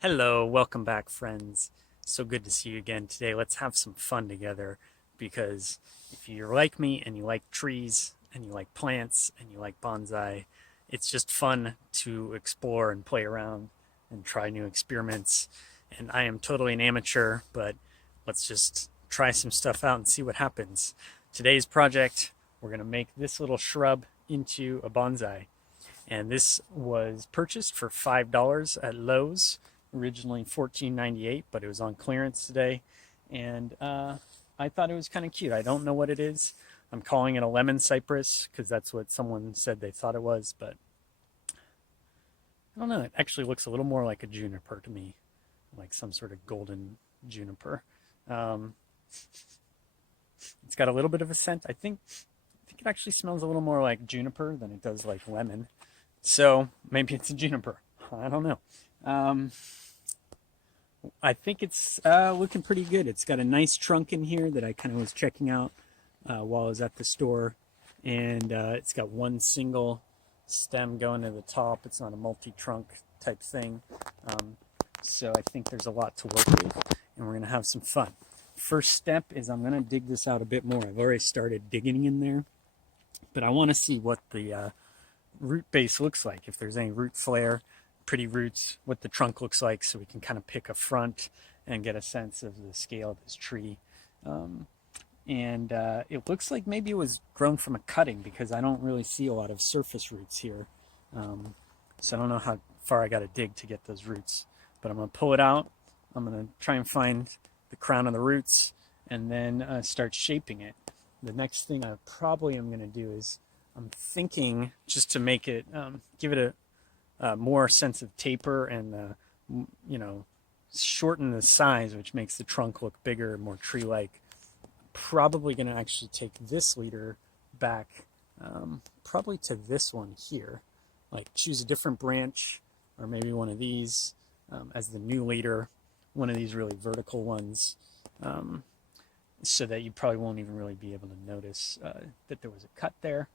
Hello, welcome back, friends. So good to see you again today. Let's have some fun together because if you're like me and you like trees and you like plants and you like bonsai, it's just fun to explore and play around and try new experiments. And I am totally an amateur, but let's just try some stuff out and see what happens. Today's project, we're going to make this little shrub into a bonsai. And this was purchased for $5 at Lowe's, originally $14.98, but it was on clearance today. And I thought it was kind of cute. I don't know what it is. I'm calling it a lemon cypress because that's what someone said they thought it was, but I don't know. It actually looks a little more like a juniper to me, like some sort of golden juniper. Um, it's got a little bit of a scent. I think it actually smells a little more like juniper than it does like lemon. So maybe it's a juniper. I don't know. Um, I think it's looking pretty good. It's got a nice trunk in here that I kind of was checking out while I was at the store. And it's got one single stem going to the top. It's not a multi-trunk type thing. So I think there's a lot to work with, and we're going to have some fun. First step is I'm going to dig this out a bit more. I've already started digging in there, but I want to see what the root base looks like, if there's any root flare, pretty roots, what the trunk looks like, so we can kind of pick a front and get a sense of the scale of this tree. And it looks like maybe it was grown from a cutting because I don't really see a lot of surface roots here. So I don't know how far I got to dig to get those roots, but I'm going to pull it out. I'm going to try and find the crown of the roots and then start shaping it. The next thing I probably am going to do is I'm thinking just to make it, give it a more sense of taper and, shorten the size, which makes the trunk look bigger and more tree-like. Probably going to actually take this leader back, probably to this one here. Like choose a different branch, or maybe one of these as the new leader, one of these really vertical ones, so that you probably won't even really be able to notice that there was a cut there.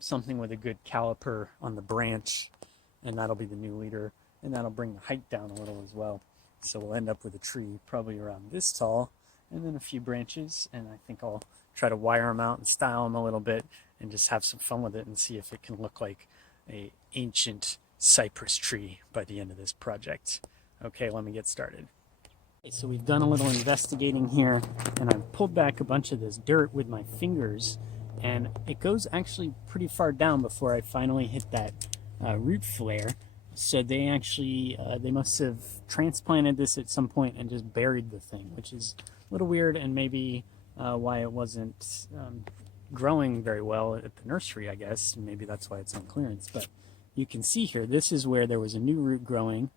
Something with a good caliper on the branch, and that'll be the new leader, and that'll bring the height down a little as well. So we'll end up with a tree probably around this tall, and then a few branches, and I think I'll try to wire them out and style them a little bit and just have some fun with it and see if it can look like a ancient cypress tree by the end of this project. Okay, let me get started. Okay, so we've done a little investigating here, and I've pulled back a bunch of this dirt with my fingers, and it goes actually pretty far down before I finally hit that root flare. So they actually, they must have transplanted this at some point and just buried the thing, which is a little weird, and maybe why it wasn't growing very well at the nursery, I guess. Maybe that's why it's on clearance. But you can see here, this is where there was a new root growing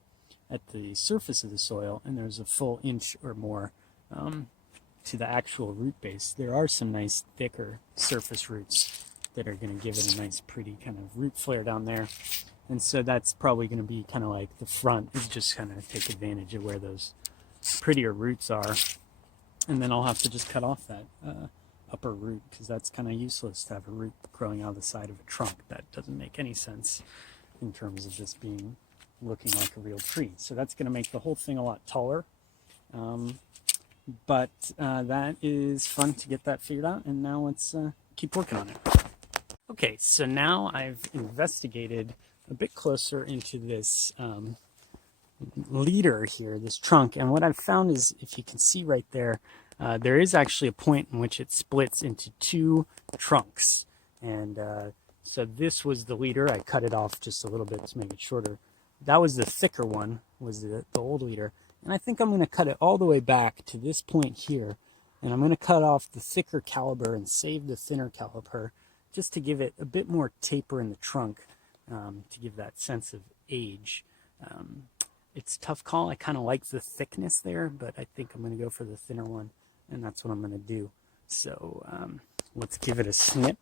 at the surface of the soil, and there's a full inch or more to the actual root base. There are some nice thicker surface roots that are going to give it a nice pretty kind of root flare down there. And so that's probably going to be kind of like the front is just kind of take advantage of where those prettier roots are. And then I'll have to just cut off that upper root because that's kind of useless to have a root growing out of the side of a trunk. That doesn't make any sense in terms of just being looking like a real tree. So that's going to make the whole thing a lot taller. But that is fun to get that figured out, and now let's keep working on it. Okay, so now I've investigated a bit closer into this leader here, this trunk, and what I've found is, if you can see right there, there is actually a point in which it splits into two trunks. And so this was the leader. I cut it off just a little bit to make it shorter. That was the thicker one, was the old leader. And I think I'm going to cut it all the way back to this point here. And I'm going to cut off the thicker caliber and save the thinner caliper just to give it a bit more taper in the trunk, to give that sense of age. It's a tough call. I kind of like the thickness there, but I think I'm going to go for the thinner one, and that's what I'm going to do. So let's give it a snip.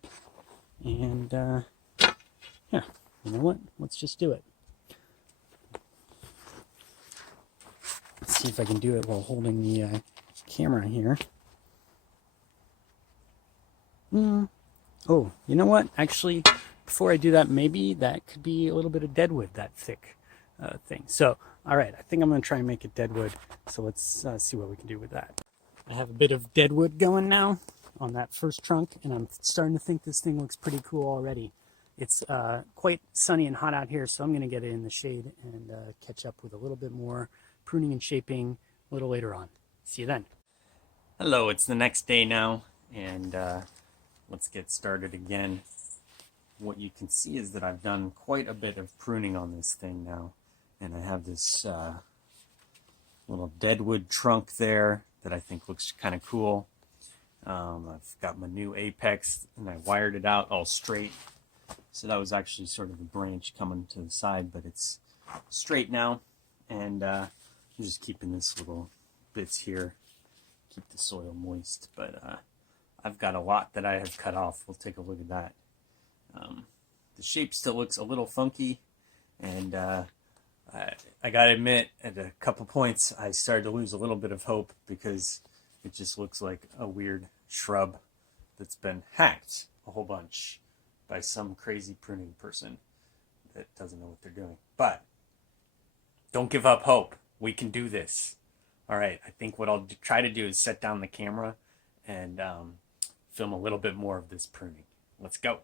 And yeah, you know what? Let's just do it. Let's see if I can do it while holding the camera here. Oh, you know what? Actually, before I do that, maybe that could be a little bit of deadwood, that thick thing. So, all right, I think I'm going to try and make it deadwood. So let's see what we can do with that. I have a bit of deadwood going now on that first trunk, and I'm starting to think this thing looks pretty cool already. It's quite sunny and hot out here, so I'm going to get it in the shade and catch up with a little bit more pruning and shaping a little later on. See you then. Hello, it's the next day now, and let's get started again. What you can see is that I've done quite a bit of pruning on this thing now, and I have this little deadwood trunk there that I think looks kind of cool. I've got my new apex, and I wired it out all straight. So that was actually sort of a branch coming to the side, but it's straight now, and I'm just keeping this little bits here, keep the soil moist. But I've got a lot that I have cut off. We'll take a look at that. The shape still looks a little funky, and I gotta admit, at a couple points I started to lose a little bit of hope because it just looks like a weird shrub that's been hacked a whole bunch by some crazy pruning person that doesn't know what they're doing. But don't give up hope. We can do this. All right, I think what I'll try to do is set down the camera and film a little bit more of this pruning. Let's go.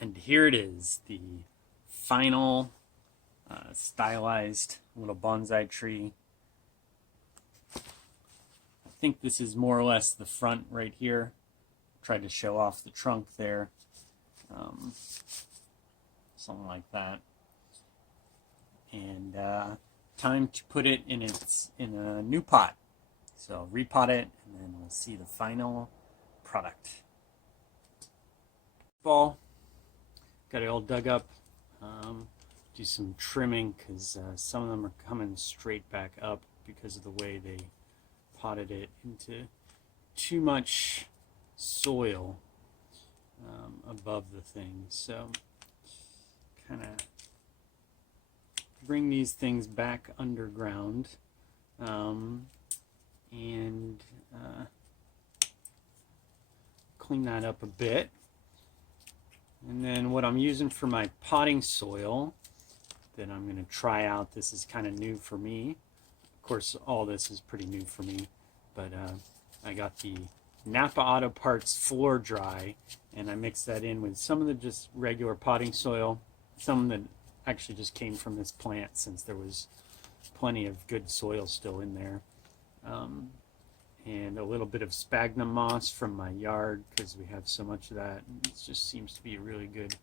And here it is, the final stylized little bonsai tree. I think this is more or less the front right here. Tried to show off the trunk there. Something like that. And time to put it in a new pot. So I'll repot it, and then we'll see the final product. Ball. Got it all dug up. Do some trimming because some of them are coming straight back up because of the way they potted it into too much soil above the thing. So kind of bring these things back underground and clean that up a bit. And then what I'm using for my potting soil that I'm going to try out, this is kind of new for me. Of course, all this is pretty new for me, but I got the Napa Auto Parts Floor Dry, and I mixed that in with some of the just regular potting soil, some that actually just came from this plant since there was plenty of good soil still in there. And a little bit of sphagnum moss from my yard because we have so much of that. It just seems to be a really good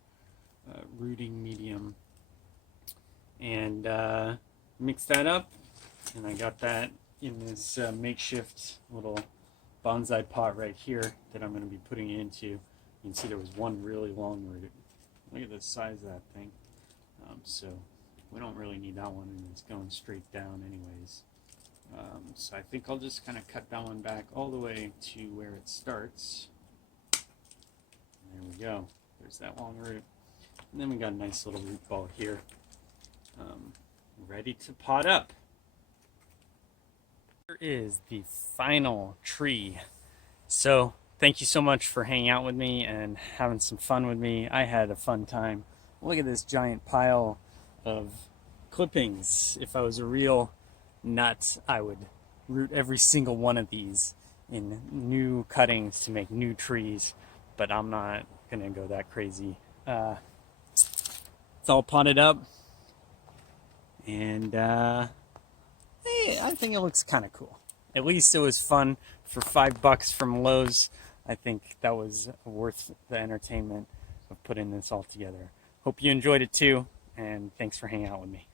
rooting medium, and mix that up, and I got that in this makeshift little bonsai pot right here that I'm going to be putting it into. You can see there was one really long root. Look at the size of that thing. So we don't really need that one, and it's going straight down anyways. So I think I'll just kind of cut that one back all the way to where it starts. There we go. There's that long root. And then we got a nice little root ball here, ready to pot up. Here is the final tree. So thank you so much for hanging out with me and having some fun with me. I had a fun time. Look at this giant pile of clippings. If I was a real nut, I would root every single one of these in new cuttings to make new trees, but I'm not gonna go that crazy. It's all potted up, and hey, I think it looks kind of cool. At least it was fun for $5 from Lowe's. I think that was worth the entertainment of putting this all together. Hope you enjoyed it too, and thanks for hanging out with me.